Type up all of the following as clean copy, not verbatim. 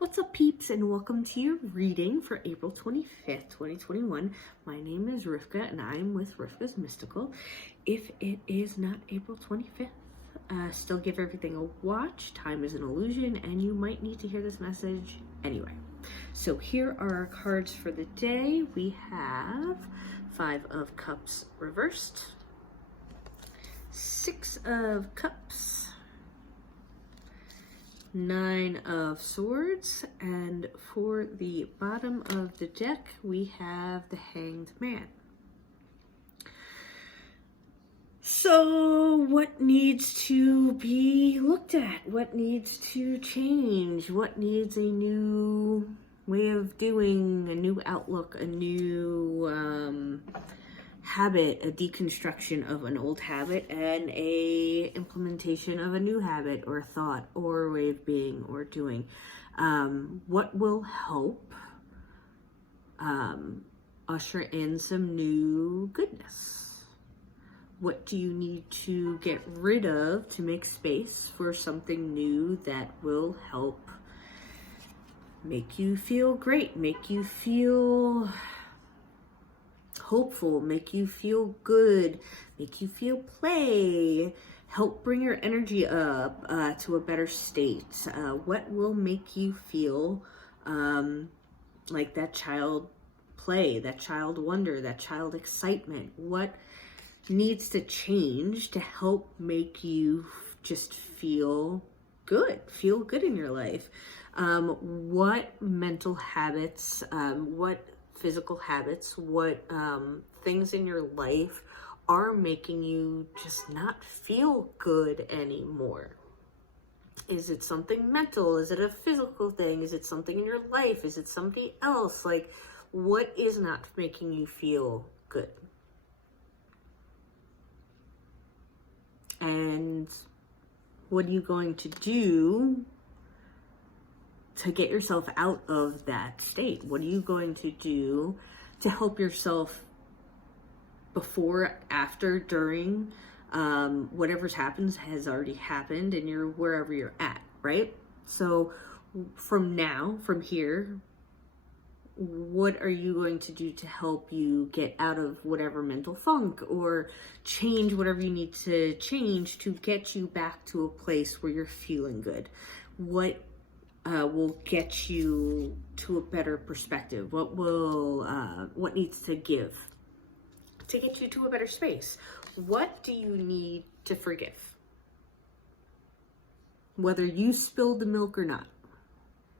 What's up, peeps, and welcome to your reading for April 25th, 2021. My name is Rivka, and I'm with Rivka's Mystical. If it is not April 25th, still give everything a watch. Time is an illusion, and you might need to hear this message anyway. So here are our cards for the day. We have 5 of Cups reversed, 6 of Cups, 9 of Swords, and for the bottom of the deck, we have the Hanged Man. So what needs to be looked at? What needs to change? What needs a new way of doing, a new outlook, a new habit, a deconstruction of an old habit, and a implementation of a new habit or thought or way of being or doing? What will help usher in some new goodness? What do you need to get rid of to make space for something new that will help make you feel great, make you feel hopeful, make you feel good, make you feel play, help bring your energy up to a better state? What will make you feel like that child play, that child wonder, that child excitement? What needs to change to help make you just feel good in your life? What mental habits, what physical habits, what things in your life are making you just not feel good anymore? Is it something mental? Is it a physical thing? Is it something in your life? Is it somebody else? Like, what is not making you feel good? And what are you going to do to get yourself out of that state? What are you going to do to help yourself before, after, during? Whatever's happened has already happened, and you're wherever you're at, right? So from now, from here, what are you going to do to help you get out of whatever mental funk, or change whatever you need to change to get you back to a place where you're feeling good? What will get you to a better perspective? What needs to give to get you to a better space? What do you need to forgive? Whether you spilled the milk or not,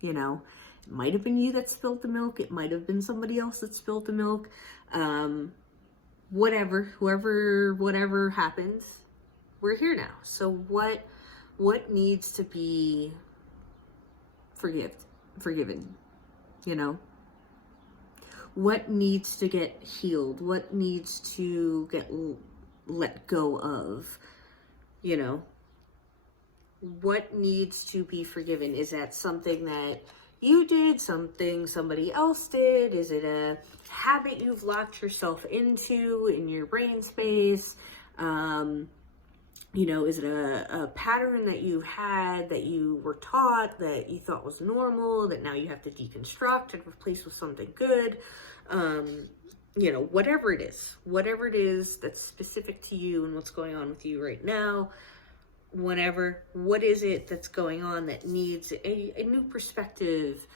you know, it might have been you that spilled the milk. It might have been somebody else that spilled the milk. Whatever happens, we're here now. So what needs to be forgiven, you know? What needs to get healed? What needs to get let go of, you know? What needs to be forgiven? Is that something that you did, something somebody else did? Is it a habit you've locked yourself into in your brain space? You know, is it a pattern that you had, that you were taught, that you thought was normal, that now you have to deconstruct and replace with something good? You know, whatever it is that's specific to you and what's going on with you right now, what is it that's going on that needs a new perspective,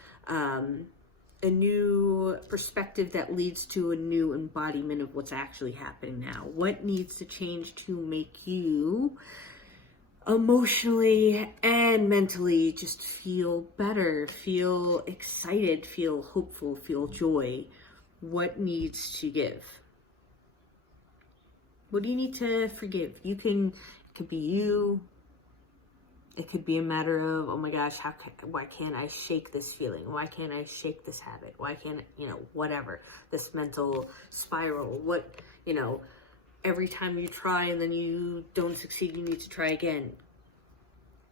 a new perspective that leads to a new embodiment of what's actually happening now? What needs to change to make you emotionally and mentally just feel better, feel excited, feel hopeful, feel joy? What needs to give? What do you need to forgive? It could be you. It could be a matter of, oh my gosh, why can't I shake this feeling? Why can't I shake this habit? Why can't, whatever, this mental spiral? Every time you try and then you don't succeed, you need to try again.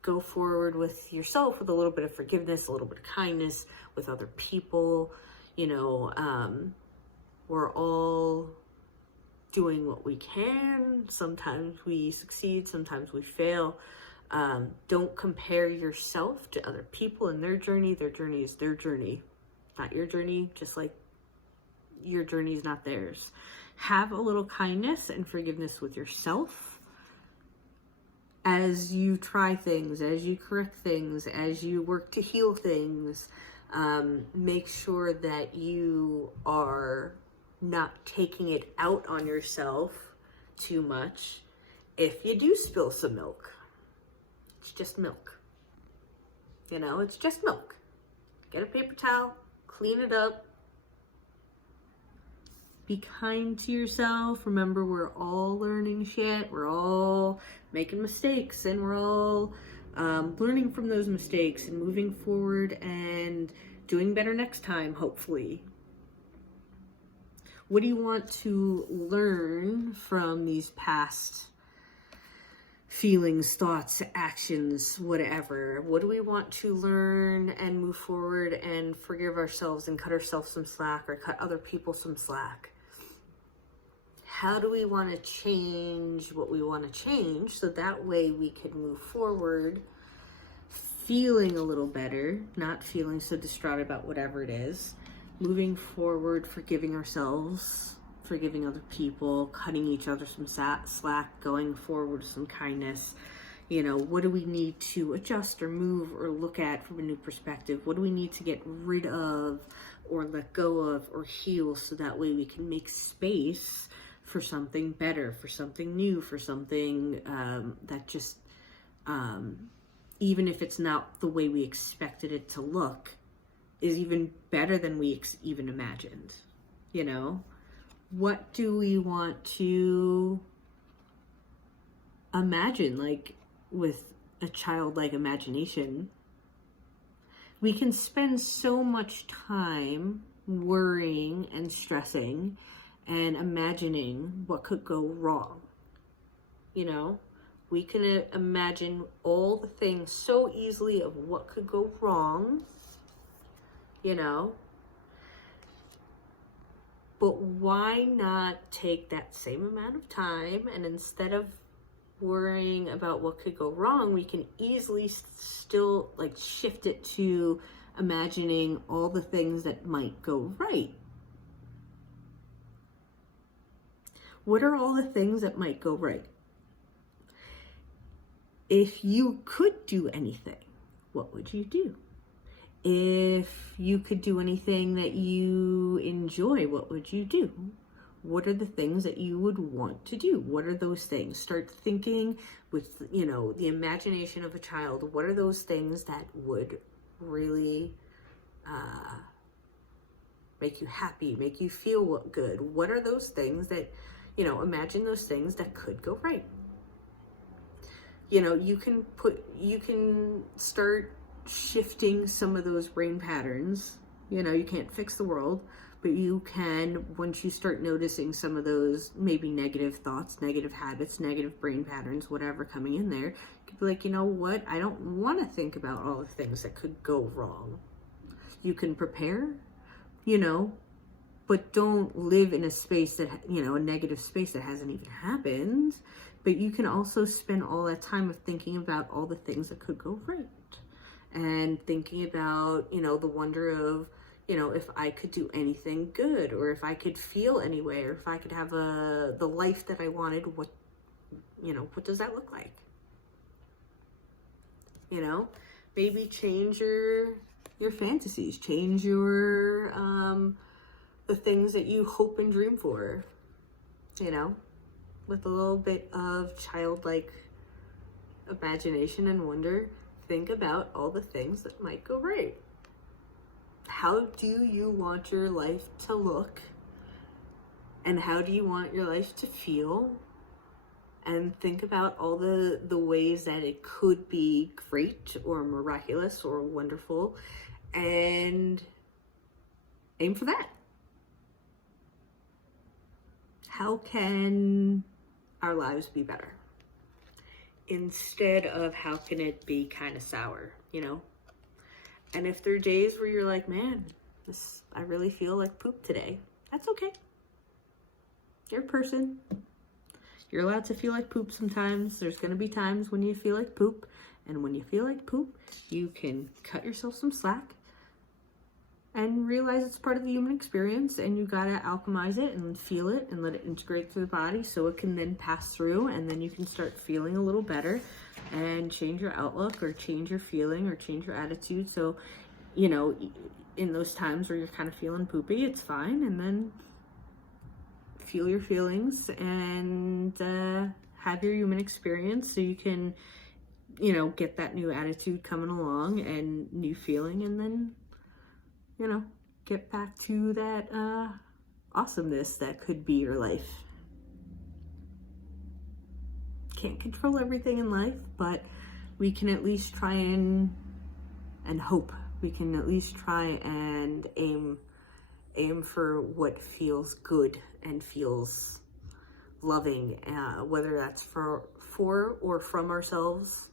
Go forward with yourself with a little bit of forgiveness, a little bit of kindness with other people. We're all doing what we can. Sometimes we succeed, sometimes we fail. Don't compare yourself to other people and their journey. Their journey is their journey, not your journey, just like your journey is not theirs. Have a little kindness and forgiveness with yourself as you try things, as you correct things, as you work to heal things. Make sure that you are not taking it out on yourself too much. If you do spill some milk, it's just milk. You know, it's just milk. Get a paper towel, clean it up. Be kind to yourself. Remember, we're all learning shit. We're all making mistakes, and we're all learning from those mistakes and moving forward and doing better next time, hopefully. What do you want to learn from these past feelings, thoughts, actions, whatever? What do we want to learn and move forward and forgive ourselves and cut ourselves some slack, or cut other people some slack? How do we want to change what we want to change, so that way we can move forward feeling a little better, not feeling so distraught about whatever it is, moving forward, forgiving ourselves, forgiving other people, cutting each other some slack, going forward with some kindness. You know, what do we need to adjust or move or look at from a new perspective? What do we need to get rid of or let go of or heal, so that way we can make space for something better, for something new, for something that just, even if it's not the way we expected it to look, is even better than we even imagined. You know, what do we want to imagine? Like, with a childlike imagination, we can spend so much time worrying and stressing and imagining what could go wrong. You know, we can imagine all the things so easily of what could go wrong, you know, but why not take that same amount of time, and instead of worrying about what could go wrong, we can easily still like shift it to imagining all the things that might go right. What are all the things that might go right? If you could do anything, what would you do? If you could do anything that you enjoy, what would you do? What are the things that you would want to do? What are those things? Start thinking with, you know, the imagination of a child. What are those things that would really make you happy, make you feel good? What are those things that, you know, imagine those things that could go right. You know, you can start shifting some of those brain patterns. You know, you can't fix the world, but you can, once you start noticing some of those maybe negative thoughts, negative habits, negative brain patterns, whatever coming in there, you could be like, you know what? I don't want to think about all the things that could go wrong. You can prepare, you know, but don't live in a space that, you know, a negative space that hasn't even happened. But you can also spend all that time of thinking about all the things that could go right. And thinking about, you know, the wonder of, you know, if I could do anything good, or if I could feel any way, or if I could have the life that I wanted, what, you know, what does that look like? You know, maybe change your fantasies, change your, the things that you hope and dream for, you know, with a little bit of childlike imagination and wonder. Think about all the things that might go right. How do you want your life to look? And how do you want your life to feel? And think about all the ways that it could be great or miraculous or wonderful, and aim for that. How can our lives be better? Instead of how can it be kind of sour, you know? And if there are days where you're like, man, I really feel like poop today, that's okay. You're a person. You're allowed to feel like poop sometimes. There's going to be times when you feel like poop. And when you feel like poop, you can cut yourself some slack and realize it's part of the human experience, and you gotta alchemize it and feel it and let it integrate through the body so it can then pass through, and then you can start feeling a little better and change your outlook or change your feeling or change your attitude. So, you know, in those times where you're kind of feeling poopy, it's fine, and then feel your feelings and have your human experience so you can, you know, get that new attitude coming along and new feeling, and then, you know, get back to that awesomeness that could be your life. Can't control everything in life, but we can at least try and hope. We can at least try and aim for what feels good and feels loving, whether that's for or from ourselves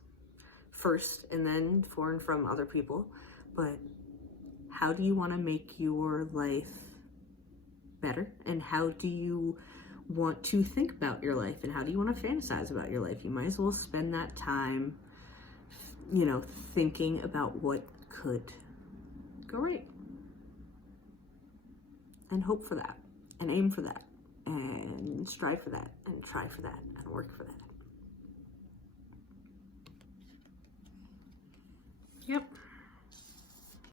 first, and then for and from other people. But how do you want to make your life better? And how do you want to think about your life? And how do you want to fantasize about your life? You might as well spend that time, you know, thinking about what could go right. And hope for that. And aim for that. And strive for that. And try for that. And work for that. Yep.